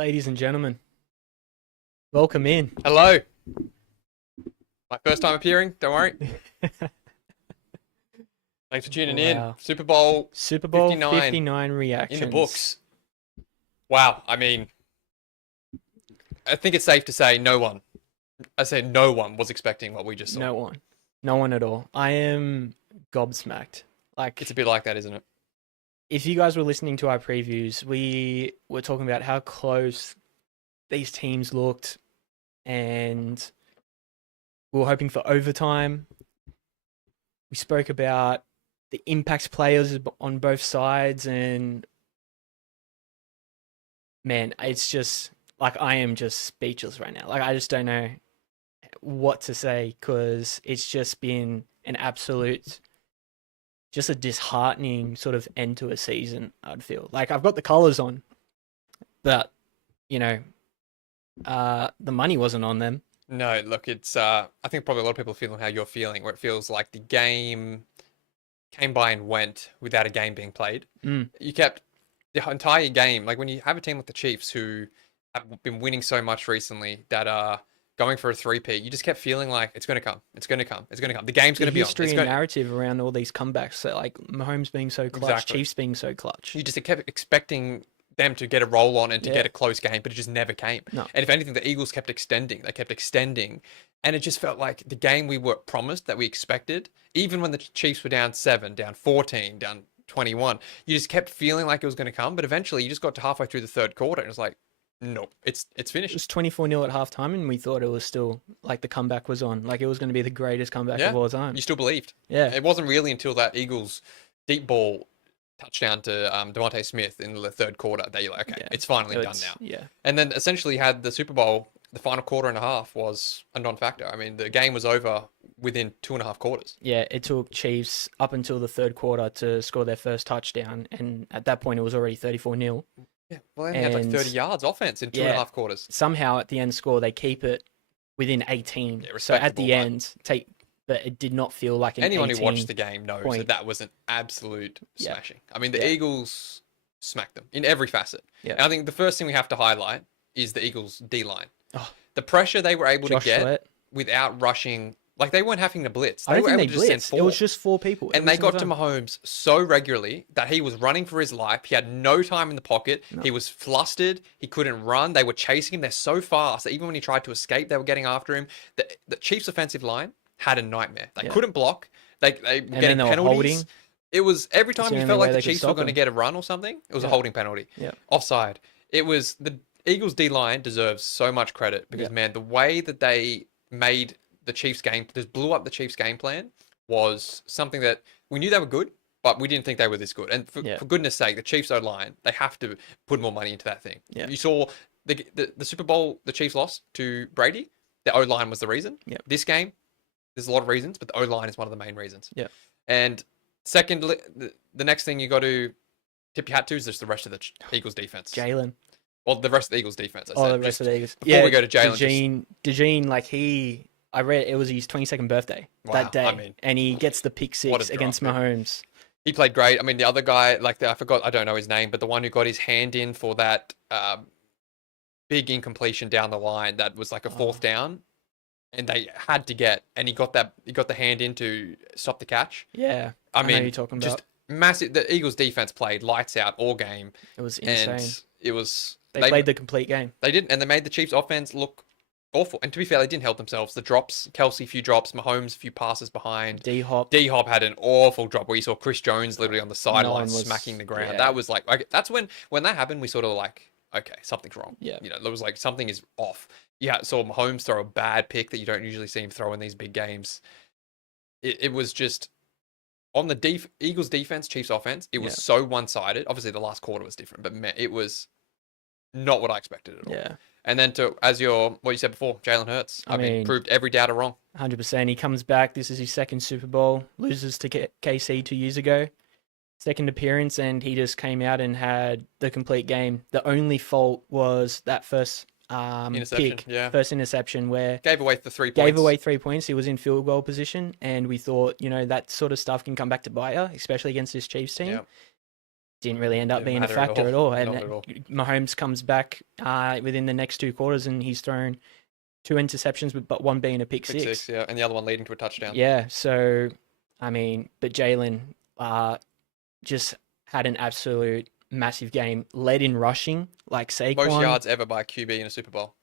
Ladies and gentlemen, welcome in. Hello. My first time appearing. Don't worry. Thanks for tuning in. Wow. Super Bowl Super Bowl 59 59 in the reactions. books. Wow. I think it's safe to say I said no one was expecting what we just saw. No one. No one at all. I am gobsmacked. Like, It's a bit like that, isn't it? if you guys were listening to our previews, we were talking about how close these teams looked, and we were hoping for overtime. We spoke about the impact players on both sides, and man, it's just like I am just speechless right now. Like, I just don't know what to say because it's just been an absolute, just a disheartening sort of end to a season. I'd feel like I've got the colours on, but you know, the money wasn't on them. No, look, it's I think probably a lot of people are feeling how you're feeling, where it feels like the game came by and went without a game being played. Mm. You kept the entire game, like when you have a team like the Chiefs who have been winning so much recently that are going for a three-peat, you just kept feeling like it's going to come, it's going to come, it's going to come. The game's The going to be on. history and narrative around all these comebacks, so like Mahomes being so clutch, Exactly. Chiefs being so clutch. You just kept expecting them to get a roll on and to Yeah. get a close game, but it just never came. No. And if anything, the Eagles kept extending. They kept extending. And it just felt like the game we were promised, that we expected, even when the Chiefs were down 7, down 14, down 21, you just kept feeling like it was going to come. But eventually, you just got to halfway through the third quarter and it was like, nope, it's It finished. was 24-0 at halftime, and we thought it was still like the comeback was on. Like it was going to be the greatest comeback Yeah. of all time. You still believed. Yeah. It wasn't really until that Eagles deep ball touchdown to Devontae Smith in the third quarter that you're like, okay, Yeah. it's finally done now. Yeah. And then essentially had the Super Bowl, the final quarter and a half was a non-factor. I mean, the game was over within 2.5 quarters. Yeah, it took Chiefs up until the third quarter to score their first touchdown, and at that point it was already 34-0. Yeah, well, they only had like And 30 yards offense in two and a yeah. half quarters. Somehow at the end score they keep it within 18. Yeah, So at the respectable, but- end, but it did not feel like an Anyone 18. who watched the game knows point. that that was an absolute Yeah. smashing. I mean, the Yeah. Eagles smacked them in every facet. Yeah. And I think the first thing we have to highlight is the Eagles' D-line. Oh. The pressure they were able Josh to get Sweat. without rushing, like they weren't having to blitz. I They don't were think they able to just send blitzed. 4. It was just 4 people. And every they got to single time. Mahomes so regularly that he was running for his life. He had no time in the pocket. No. He was flustered. He couldn't run. They were chasing him. They're so fast that even when he tried to escape, they were getting after him. The Chiefs' offensive line had a nightmare. They Yeah. couldn't block. They were And getting then they were penalties. holding. It was every It's time the you only felt way like the they could Chiefs were stop going to him. get a run or something. It was a Yeah. holding penalty. Yeah. Offside. It was the Eagles' D line deserves so much credit because Yeah. man, the way that they made the Chiefs game, just blew up the Chiefs game plan was something that we knew they were good, but we didn't think they were this good. And for, Yeah. for goodness sake, the Chiefs O-line, they have to put more money into that thing. Yeah. You saw the Super Bowl the Chiefs lost to Brady. The O-line was the reason. Yeah. This game, there's a lot of reasons, but the O-line is one of the main reasons. Yeah. And secondly, the next thing you got to tip your hat to is just the rest of the Eagles defense. Jalen. Well, the rest of the Eagles defense. I Oh, said. the rest Just of the Eagles. before we go to Jalen, DeJean, like I read it was his 22nd birthday Wow, that day, I mean, and he gets the pick what a 6 against draft pick. Mahomes. he played great. I mean, the other guy, I forgot, I don't know his name, but the one who got his hand in for that big incompletion down the line that was like a fourth Oh. down, and they had to get, and he got the hand in to stop the catch. Yeah, I know mean, who you're talking just about. massive. The Eagles defense played lights out all game, It was insane. and it was They played the complete game. They didn't, and they made the Chiefs' offense look awful. And to be fair, they didn't help themselves. The drops, Kelsey, few drops, Mahomes, few passes behind. D Hop. D Hop had an awful drop where you saw Chris Jones literally on the sideline was- smacking the ground. yeah. That was like, that's when that happened. We sort of like, okay, something's wrong. Yeah. You know, there was like something is off. Yeah, saw Mahomes throw a bad pick that you don't usually see him throw in these big games. It was just on the Eagles defense, Chiefs offense. It was Yeah. so one sided. Obviously, the last quarter was different, but man, it was not what I expected at all. Yeah, And then what you said before, Jalen Hurts. I I mean, mean- proved every doubter wrong. 100%. He comes back. This is his second Super Bowl. Loses to KC 2 years ago. Second appearance, and he just came out and had the complete game. The only fault was that first Interception, pick, yeah. first interception where Gave away the 3 points. gave away 3 points. He was in field goal position, and we thought, that sort of stuff can come back to bite you, especially against this Chiefs team. Yeah. didn't really end up Didn't being a matter at factor all. at all. Not And at all. Mahomes comes back within the next 2 quarters, and he's thrown 2 interceptions, but one being a pick Pick six. six, yeah, and the other one leading to a touchdown. Yeah, so I mean, but Jalen just had an absolute massive game, led in rushing, like Most Saquon, yards ever by a QB in a Super Bowl.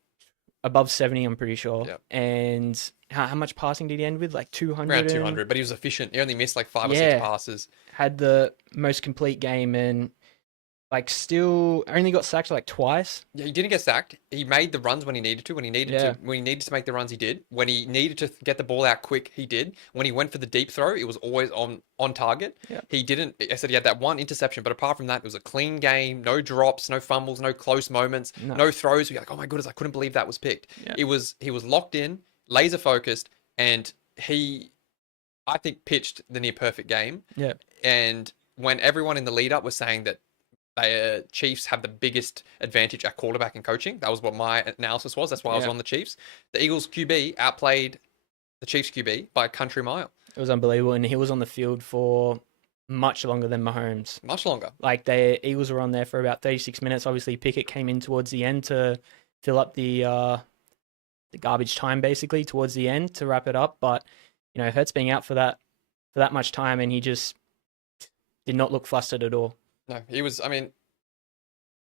above 70, I'm pretty sure. Yep. And how much passing did he end with? Like 200? Around 200, but he was efficient. He only missed like 5 or 6 Yeah, passes. had the most complete game, and like still only got sacked like twice. Yeah, he didn't get sacked. He made the runs when he needed to. When he needed Yeah. to make the runs, he did. When he needed to get the ball out quick, he did. When he went for the deep throw, it was always on target. Yeah. He didn't. I said he had that one interception, but apart from that, it was a clean game. No drops, no fumbles, no close moments, No. no throws. You're like, oh my goodness, I couldn't believe that was picked. Yeah. He was locked in, laser focused, and I think, pitched the near perfect game. Yeah. And when everyone in the lead up was saying that the Chiefs have the biggest advantage at quarterback and coaching, that was what my analysis was. That's why I was Yeah. on the Chiefs. The Eagles QB outplayed the Chiefs QB by a country mile. It was unbelievable, and he was on the field for much longer than Mahomes. Much longer. Like the Eagles were on there for about 36 minutes. Obviously, Pickett came in towards the end to fill up the garbage time, basically towards the end to wrap it up. But you know, Hurts being out for that much time, and he just did not look flustered at all. No, he was. I mean,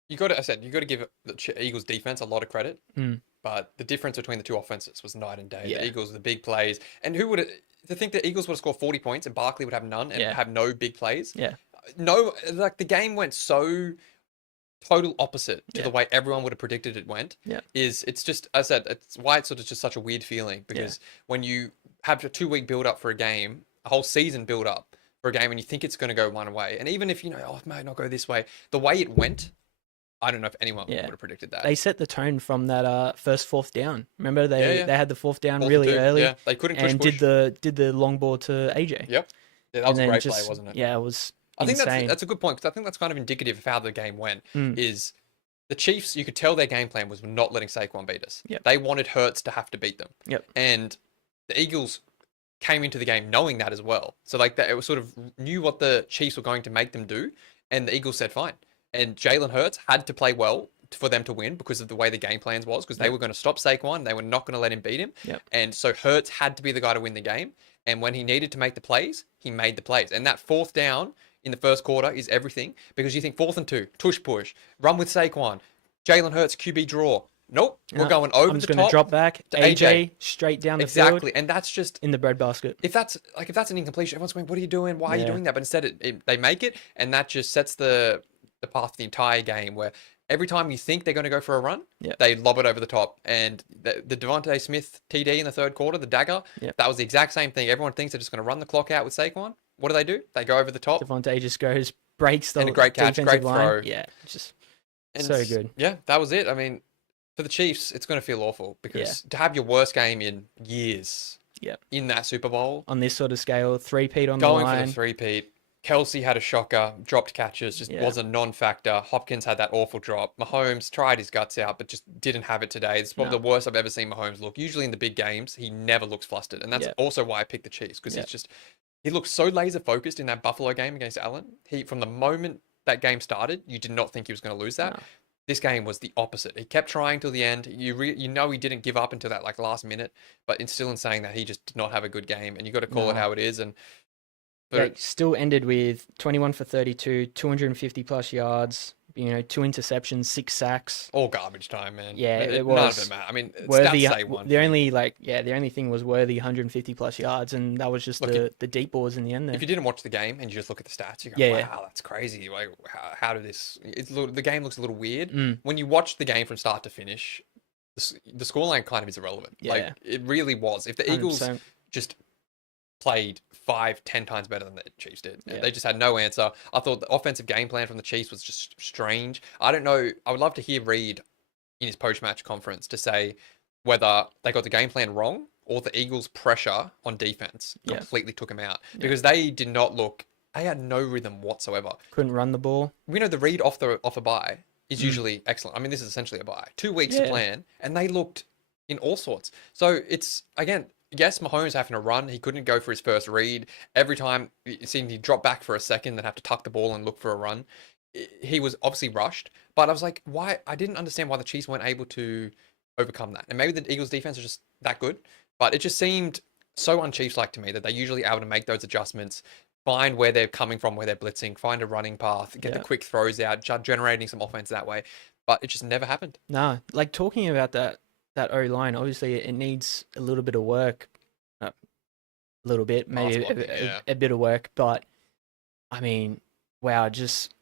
you got to give the Eagles defense a lot of credit. Mm. But the difference between the two offenses was night and day. Yeah. The Eagles, the big plays, and who would to think the Eagles would have scored 40 points and Barkley would have none and Yeah. have no big plays? Yeah. No, like the game went so total opposite to Yeah. the way everyone would have predicted it went. Yeah. It's just, I said, it's why it's sort of just such a weird feeling, because when you have a 2 week build up for a game, a whole season build up for a game, and you think it's going to go one way, and even if it might not go this way, the way it went, I don't know if anyone would have predicted that. They set the tone from that first fourth down. Remember they had the fourth down Fourth really and 2, early. Yeah, they couldn't push. Did the long ball to AJ. Yep. Yeah, that was a great play, wasn't it? Yeah, it was. I think insane. that's a good point, because I think that's kind of indicative of how the game went. Mm. Is the Chiefs, you could tell their game plan was not letting Saquon beat us. Yep. They wanted Hurts to have to beat them. Yep. And the Eagles came into the game knowing that as well. So like that, it was sort of knew what the Chiefs were going to make them do, and the Eagles said fine. And Jalen Hurts had to play well for them to win because of the way the game plans was, because they were going to stop Saquon. They were not going to let him beat him. Yep. And so Hurts had to be the guy to win the game. And when he needed to make the plays, he made the plays. And that fourth down in the first quarter is everything, because you think 4th and 2, tush push, run with Saquon, Jalen Hurts QB draw. Nope, we're going over I'm the just going to drop back. to AJ straight down the Exactly, field and that's just in the breadbasket. if that's an incompletion, everyone's going, "What are you doing? Why are you Yeah. doing that?" But instead, they make it, and that just sets the path for the entire game. Where every time you think they're going to go for a run, Yeah. they lob it over the top. And the Devontae Smith TD in the third quarter, the dagger, Yeah. that was the exact same thing. Everyone thinks they're just going to run the clock out with Saquon. What do? They go over the top. Devontae just goes, breaks the And a great catch, defensive great line. throw. Yeah, just And so good. Yeah, that was it. I mean, for the Chiefs, it's going to feel awful, because to have your worst game in years in that Super Bowl, on this sort of scale, three-peat on going the line. for the three-peat. Kelsey had a shocker, dropped catches, just was a non-factor. Hopkins had that awful drop. Mahomes tried his guts out, but just didn't have it today. It's probably the worst I've ever seen Mahomes look. Usually in the big games, he never looks flustered. And that's also why I picked the Chiefs, because he looked so laser-focused in that Buffalo game against Allen. From the moment that game started, you did not think he was going to lose that. No. This game was the opposite. He kept trying till the end. You know he didn't give up until that last minute, but still in saying that, he just did not have a good game, and you got to call it how it is. And still ended with 21 for 32, 250 plus yards, 2 interceptions, 6 sacks. all garbage time, man. Yeah, it None was of it matter. I mean, Worthy, stats say one. the only thing was Worthy 150 plus yards, and that was just the deep balls in the end there. If you didn't watch the game and you just look at the stats, you go, wow, that's crazy. Like, how did this... the game looks a little weird. When you watch the game from start to finish, the scoreline kind of is irrelevant. Yeah. Like, it really was. If the Eagles 100%. just played 5-10 times better than the Chiefs did. They just had no answer. I thought the offensive game plan from the Chiefs was just strange. I don't know. I would love to hear Reid in his post-match conference to say whether they got the game plan wrong or the Eagles' pressure on defense completely took them out, because they did not look... They had no rhythm whatsoever. Couldn't run the ball. We know the Reid off a bye is usually excellent. I mean, this is essentially a bye. 2 weeks to plan, and they looked in all sorts. So it's, again... Yes, Mahomes having to run. He couldn't go for his first read. Every time it seemed he'd drop back for a second, then have to tuck the ball and look for a run. he was obviously rushed, but I was like, why? I didn't understand why the Chiefs weren't able to overcome that. And maybe the Eagles defense is just that good, but it just seemed so un-Chiefs like to me that they're usually able to make those adjustments, find where they're coming from, where they're blitzing, find a running path, get the Yeah. quick throws out, generating some offense that way. But it just never happened. Nah, like talking about that O line, obviously it needs a little bit of work, a little bit, Pass maybe blocking, yeah. a bit of work, but I mean, wow, just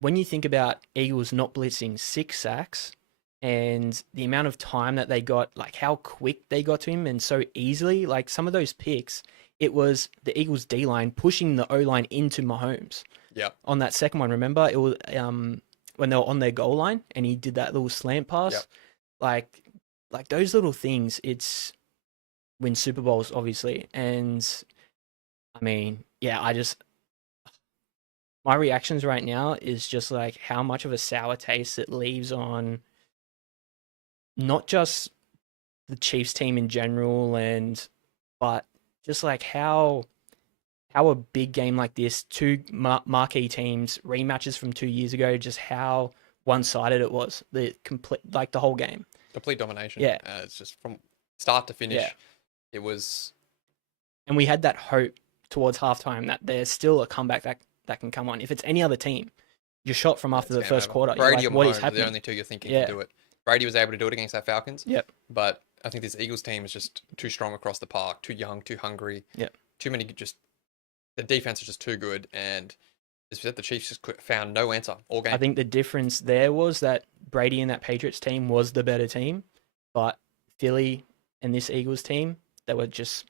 when you think about Eagles not blitzing 6 sacks and the amount of time that they got, like how quick they got to him and so easily, like some of those picks, it was the Eagles D line pushing the O line into Mahomes Yeah. on that second one. Remember, it was when they were on their goal line and he did that little slant pass, Yep. like those little things. It's win Super Bowls, obviously, and I mean, yeah, I just my reactions right now is just like how much of a sour taste it leaves on not just the Chiefs team in general and but just like how a big game like this, two marquee teams, rematches from 2 years ago, just how one-sided it was, the complete like the whole game. Complete domination. Yeah. It's just from start to finish. Yeah. It was. And we had that hope towards halftime that there's still a comeback that can come on. If it's any other team, you're shot from after It's the game first over. quarter. You're Brady like, or what Mahomes is are the happening? only two you're thinking Yeah. can do it. Brady was able to do it against that Falcons. Yep. But I think this Eagles team is just too strong across the park, too young, too hungry. Yep. Too many just. The defense is just too good, and as we said, the Chiefs just found no answer all game. I think the difference there was that Brady and that Patriots team was the better team, but Philly and this Eagles team, they were just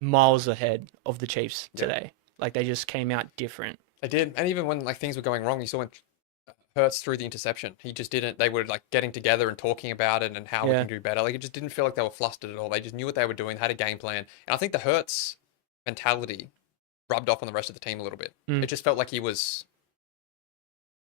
miles ahead of the Chiefs Yep. today. Like they just came out different. They did, and even when like things were going wrong, you saw when Hurts threw the interception. He just didn't. They were like getting together and talking about it and how we Yeah. can do better. Like it just didn't feel like they were flustered at all. They just knew what they were doing, had a game plan, and I think the Hurts mentality rubbed off on the rest of the team a little bit. Mm. It just felt like he was.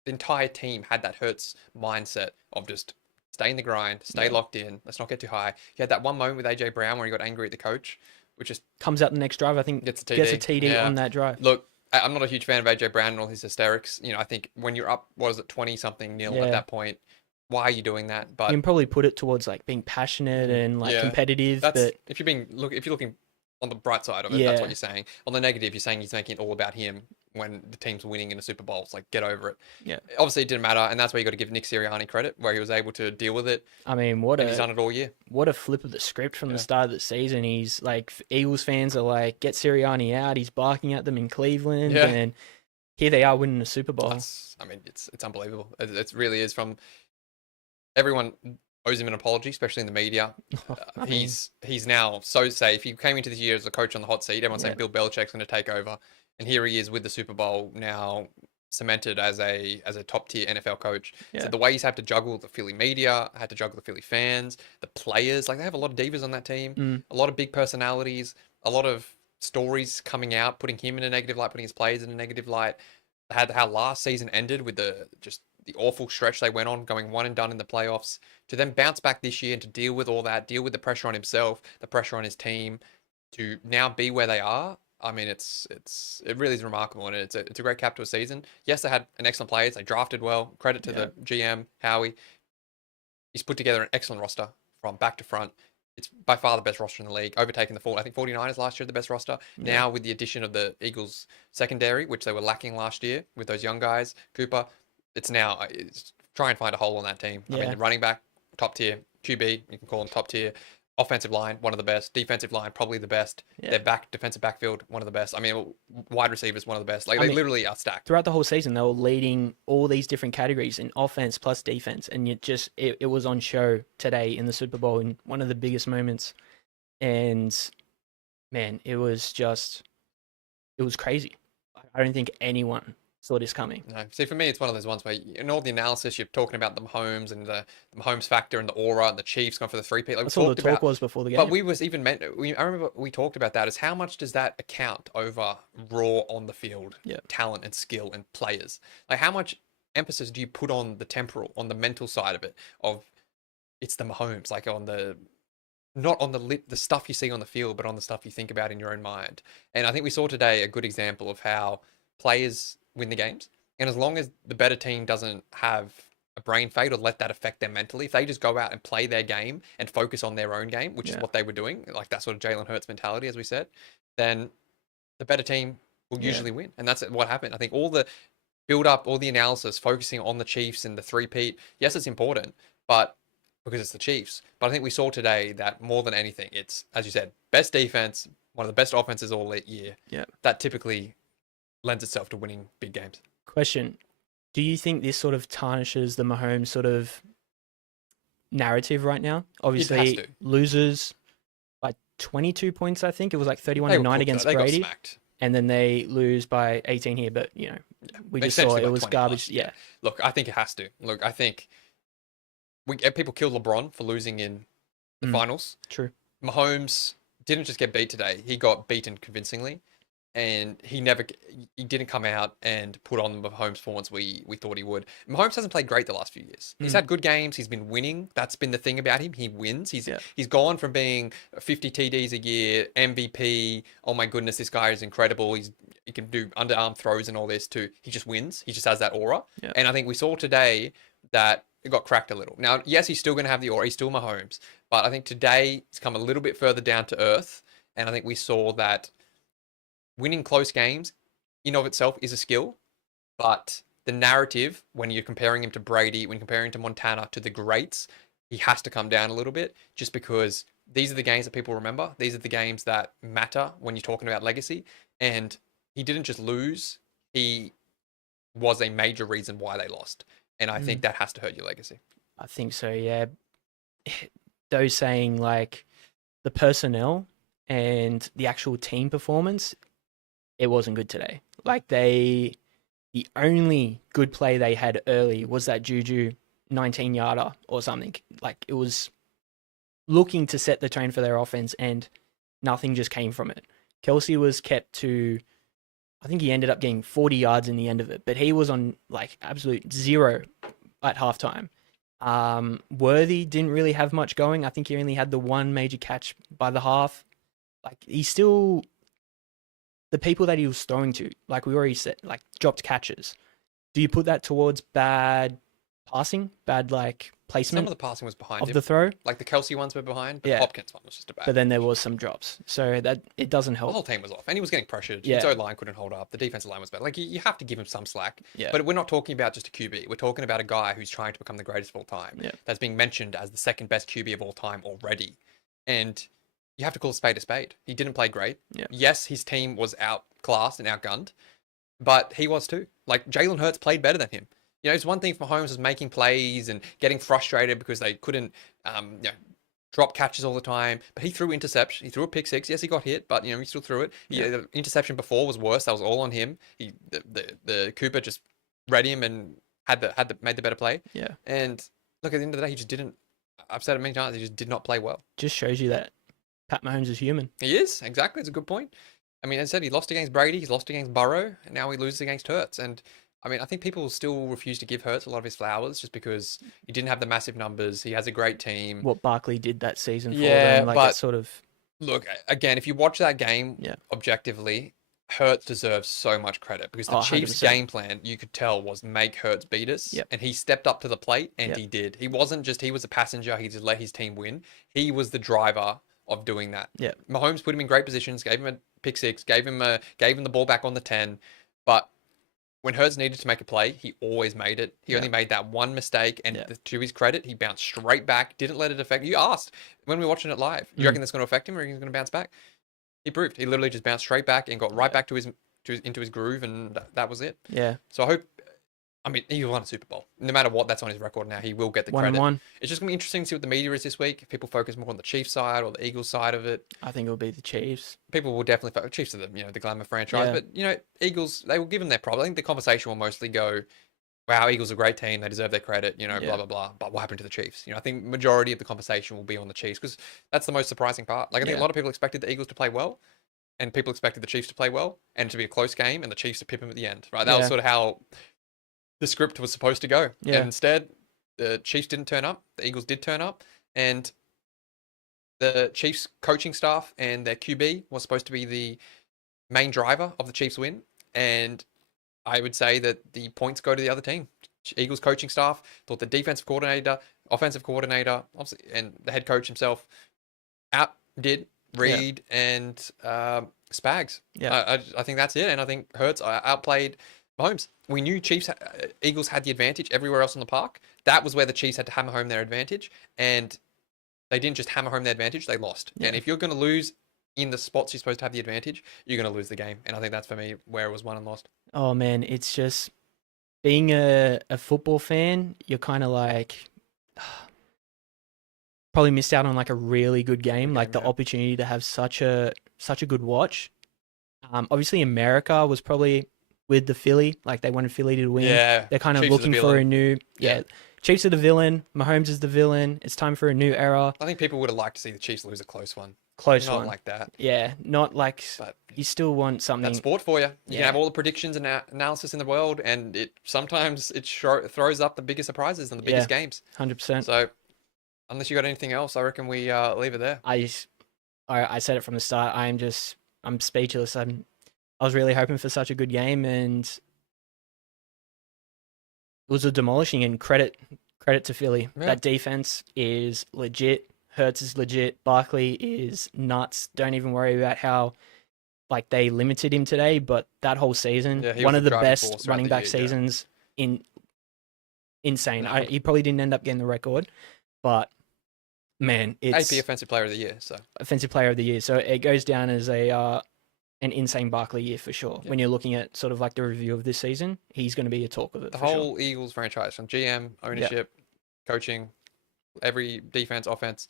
The entire team had that Hurts mindset of just stay in the grind, stay Yeah. locked in, let's not get too high. He had that one moment with AJ Brown where he got angry at the coach, which just Comes out the next drive, I think gets a TD. gets a TD Yeah. on that drive. Look, I'm not a huge fan of AJ Brown and all his hysterics. You know, I think when you're up, what is it, 20 something nil Yeah. at that point, why are you doing that? You But can probably put it towards like being passionate and like Yeah. competitive, that's but if you're looking on the bright side of it, that's Yeah. what you're saying. On the negative, you're saying he's making it all about him when the team's winning in a Super Bowl. It's like, get over it. Yeah. Obviously, it didn't matter, and that's where you got to give Nick Sirianni credit, where he was able to deal with it, I mean, what and he's a done it all year. flip of the script from Yeah. the start of the season. He's like Eagles fans are like, get Sirianni out. He's barking at them in Cleveland, Yeah. and here they are winning the Super Bowl. I mean, it's unbelievable. It really is. From everyone owes him an apology, especially in the media. I mean, He's now so safe. He came into this year as a coach on the hot seat. Everyone's saying Yeah. Bill Belichick's going to take over, and here he is with the Super Bowl now cemented as a top tier NFL coach. Yeah. So the way he's had to juggle the Philly media, had to juggle the Philly fans, the players, like they have a lot of divas on that team, Mm. a lot of big personalities, a lot of stories coming out, putting him in a negative light, putting his players in a negative light. They had how last season ended with the awful stretch they went on, going one and done in the playoffs, to then bounce back this year and to deal with all that, deal with the pressure on himself, the pressure on his team, to now be where they are. I mean, it really is remarkable, and it's a great cap to a season. Yes, they had an excellent players. They drafted well. Credit to the GM Howie. He's put together an excellent roster from back to front. It's by far the best roster in the league, overtaking I think 49ers last year, the best roster. Yeah. Now with the addition of the Eagles secondary, which they were lacking last year with those young guys, Cooper, it's now try and find a hole on that team. I mean, Yeah. the running back, top tier, QB, you can call him top tier. Offensive line, one of the best. Defensive line, probably the best. Yeah. Their defensive backfield, one of the best. I mean, wide receivers, one of the best. Like I they mean, literally are stacked. Throughout the whole season, they were leading all these different categories in offense plus defense, and it was on show today in the Super Bowl in one of the biggest moments. And man, it was crazy. I don't think anyone saw this coming. No, see, for me, it's one of those ones where in all the analysis, you're talking about the Mahomes and the Mahomes factor and the aura and the Chiefs going for the three-peat. Like we That's all the talked talk about. was before the game. But I remember we talked about that, is how much does that account over raw on the field Yeah. talent and skill and players? Like how much emphasis do you put on the temporal, on the mental side of it? Of it's the Mahomes, like on the not on the stuff you see on the field, but on the stuff you think about in your own mind. And I think we saw today a good example of how players win the games. And as long as the better team doesn't have a brain fade or let that affect them mentally, if they just go out and play their game and focus on their own game, which is Yeah. what they were doing, like that sort of Jalen Hurts mentality, as we said, then the better team will Yeah. usually win. And that's what happened. I think all the build up, all the analysis, focusing on the Chiefs and the three-peat, yes, it's important, but because it's the Chiefs. But I think we saw today that more than anything, it's, as you said, best defense, one of the best offenses all year. Yeah. That typically lends itself to winning big games. Question. Do you think this sort of tarnishes the Mahomes sort of narrative right now? Obviously, to. losers by 22 points, I think. It was like They 31-9 were cooked, against though. They got Brady. smacked. And then they lose by 18 here. But, you know, we just saw Essentially it by was 20 garbage. plus, Yeah. Look, I think it has to. Look, I think people kill LeBron for losing in the finals. True. Mahomes didn't just get beat today; he got beaten convincingly, and he didn't come out and put on the Mahomes performance we thought he would. Mahomes hasn't played great the last few years. He's had good games. He's been winning. That's been the thing about him. He wins. He's gone from being 50 TDs a year, MVP. Oh my goodness, this guy is incredible. He can do underarm throws and all this to he just wins. He just has that aura. Yeah. And I think we saw today that it got cracked a little. Now, yes, he's still going to have the aura. He's still Mahomes. But I think today he's come a little bit further down to earth. And I think we saw that winning close games in of itself is a skill. But the narrative, when you're comparing him to Brady, when comparing him to Montana, to the greats, he has to come down a little bit just because these are the games that people remember. These are the games that matter when you're talking about legacy. And he didn't just lose. He was a major reason why they lost. And I think that has to hurt your legacy. I think so, yeah. Those saying like the personnel and the actual team performance, it wasn't good today. Like the only good play they had early was that Juju 19-yarder or something. Like it was looking to set the tone for their offense and nothing just came from it. Kelsey was kept to, I think he ended up getting 40 yards in the end of it, but he was on like absolute zero at halftime. Worthy didn't really have much going. I think he only had the one major catch by the half. Like he's still the people that he was throwing to, like we already said, like dropped catches. Do you put that towards bad passing, bad like placement? Some of the passing was behind of him. the throw, like the Kelsey ones were behind, but Yeah. the Hopkins one was just a bad. but then there was some drops, so that it doesn't The help. whole team was off, and he was getting pressured. Yeah. His O-line couldn't hold up. The defensive line was bad. Like you have to give him some slack. Yeah. But we're not talking about just a QB. We're talking about a guy who's trying to become the greatest of all time. Yeah. That's being mentioned as the second best QB of all time already, and you have to call a spade a spade. He didn't play great. Yeah. Yes, his team was outclassed and outgunned, but he was too. Like Jalen Hurts played better than him. You know, it's one thing for Mahomes was making plays and getting frustrated because they couldn't, drop catches all the time. But he threw interception. He threw a pick six. Yes, he got hit, but he still threw it. The interception before was worse. That was all on him. The Cooper just read him and made the better play. Yeah, And look, at the end of the day, he just didn't. I've said it many times. He just did not play well. just shows you that Pat Mahomes is human. He is exactly. It's a good point. I mean, as I said, he lost against Brady. He's lost against Burrow, and now he loses against Hurts. And I mean, I think people still refuse to give Hurts a lot of his flowers just because he didn't have the massive numbers. He has a great team. What Barkley did that season for Yeah, them, like but it's sort of Look, again, if you watch that game Yeah. objectively, Hurts deserves so much credit because the Oh, Chiefs' 100%. game plan, you could tell, was make Hurts beat us. Yep. And he stepped up to the plate, and Yep. he did. He wasn't just, he was a passenger. He just let his team win. He was the driver of doing that. Yeah. Mahomes put him in great positions, gave him a pick six, gave him the ball back on the 10. But when Hurts needed to make a play, he always made it. He Yeah. only made that one mistake, and Yeah. to his credit, he bounced straight back, didn't let it affect. You asked when we were watching it live, do you reckon that's going to affect him, or are you going to bounce back? He proved. He literally just bounced straight back and got right back to his into his groove, and that was it. yeah, So I hope. I mean, he won a Super Bowl. No matter what, that's on his record now. He will get the one and credit. one. It's just gonna be interesting to see what the media is this week. If people focus more on the Chiefs side or the Eagles side of it, I think it'll be the Chiefs. people will definitely focus. Chiefs are the glamour franchise, Yeah. but Eagles, they will give them their problem. I think the conversation will mostly go, "Wow, Eagles are a great team. They deserve their credit." Yeah. Blah blah blah. But what happened to the Chiefs? I think majority of the conversation will be on the Chiefs because that's the most surprising part. Like I think Yeah. a lot of people expected the Eagles to play well, and people expected the Chiefs to play well, and it to be a close game, and the Chiefs to pip them at the end. Right? That was Yeah. sort of how the script was supposed to go. Yeah. And instead, the Chiefs didn't turn up. The Eagles did turn up, and the Chiefs coaching staff and their QB was supposed to be the main driver of the Chiefs win. And I would say that the points go to the other team. Eagles coaching staff thought the defensive coordinator, offensive coordinator, obviously, and the head coach himself outdid Reed and Spags. Yeah. I think that's it, and I think Hurts outplayed Mahomes. We knew Eagles had the advantage everywhere else on the park. That was where the Chiefs had to hammer home their advantage, and they didn't just hammer home their advantage; they lost. Yeah. And if you're going to lose in the spots you're supposed to have the advantage, you're going to lose the game. And I think that's for me where it was won and lost. Oh man, it's just being a football fan, you're kind of like probably missed out on like a really good game, like the opportunity to have such a good watch. Obviously America was probably with the Philly, like they wanted Philly to win. Yeah, they're kind of Chiefs are the looking for a villain. new Chiefs are the villain, Mahomes is the villain. It's time for a new era. I think people would have liked to see the Chiefs lose a close one. Close Not one. like that. Yeah, not like, But you still want something. that's sport for you. You Yeah. can have all the predictions and analysis in the world, and sometimes it throws up the biggest surprises and the biggest games. 100%. So, unless you got anything else, I reckon we leave it there. I said it from the start. I'm speechless. I was really hoping for such a good game, and it was a demolishing. And credit to Philly. Yeah. That defense is legit. Hurts is legit. Barkley is nuts. Don't even worry about how like they limited him today, but that whole season, Yeah, he one was of the the driving best force throughout running the back year, yeah. seasons insane. No. He probably didn't end up getting the record, but man, it's AP Offensive Player of the Year. So offensive player of the year. So it goes down as an insane Barkley year for sure. Yeah. When you're looking at sort of like the review of this season, he's going to be a talk of it. the for sure. whole Eagles franchise, from GM, ownership, coaching, every defense, offense,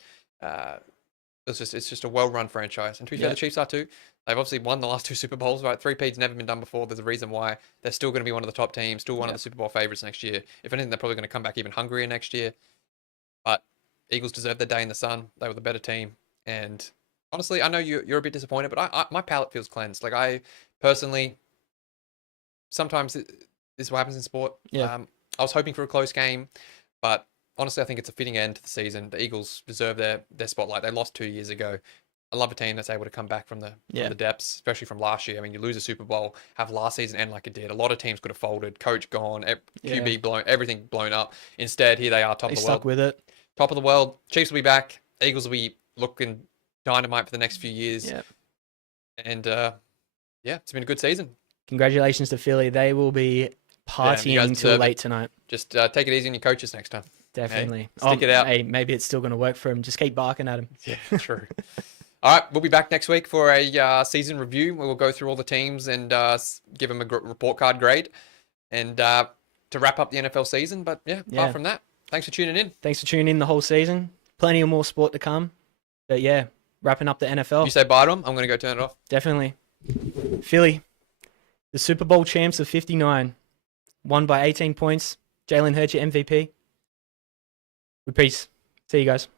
it's just a well-run franchise. And to be fair, the Chiefs are too. They've obviously won the last 2 Super Bowls, right? 3-peat's never been done before. There's a reason why. They're still going to be one of the top teams, still one of the Super Bowl favorites next year. If anything, they're probably going to come back even hungrier next year. But Eagles deserve their day in the sun. They were the better team. And honestly, I know you're a bit disappointed, but my palate feels cleansed. Like, I personally, sometimes this is what happens in sport. Yeah. I was hoping for a close game, but honestly, I think it's a fitting end to the season. The Eagles deserve their spotlight. They lost 2 years ago. I love a team that's able to come back from the depths, especially from last year. I mean, you lose a Super Bowl, have last season end like it did. A lot of teams could have folded, coach gone, QB blown, everything blown up. Instead, here they are, top of the world. Stuck with it. Top of the world. Chiefs will be back. Eagles will be looking dynamite for the next few years. Yeah. And it's been a good season. Congratulations to Philly. They will be partying till late tonight. Just take it easy on your coaches next time. Definitely. Hey, stick it out. Hey, maybe it's still going to work for him. Just keep barking at him. Yeah, true. All right, we'll be back next week for a season review where we'll go through all the teams and give them a report card grade and to wrap up the NFL season. But apart from that, thanks for tuning in. Thanks for tuning in the whole season. Plenty of more sport to come. But wrapping up the NFL. You say bye to them, I'm going to go turn it off. Definitely. Philly, the Super Bowl champs of 59, won by 18 points. Jalen Hurts, your MVP. Peace. See you guys.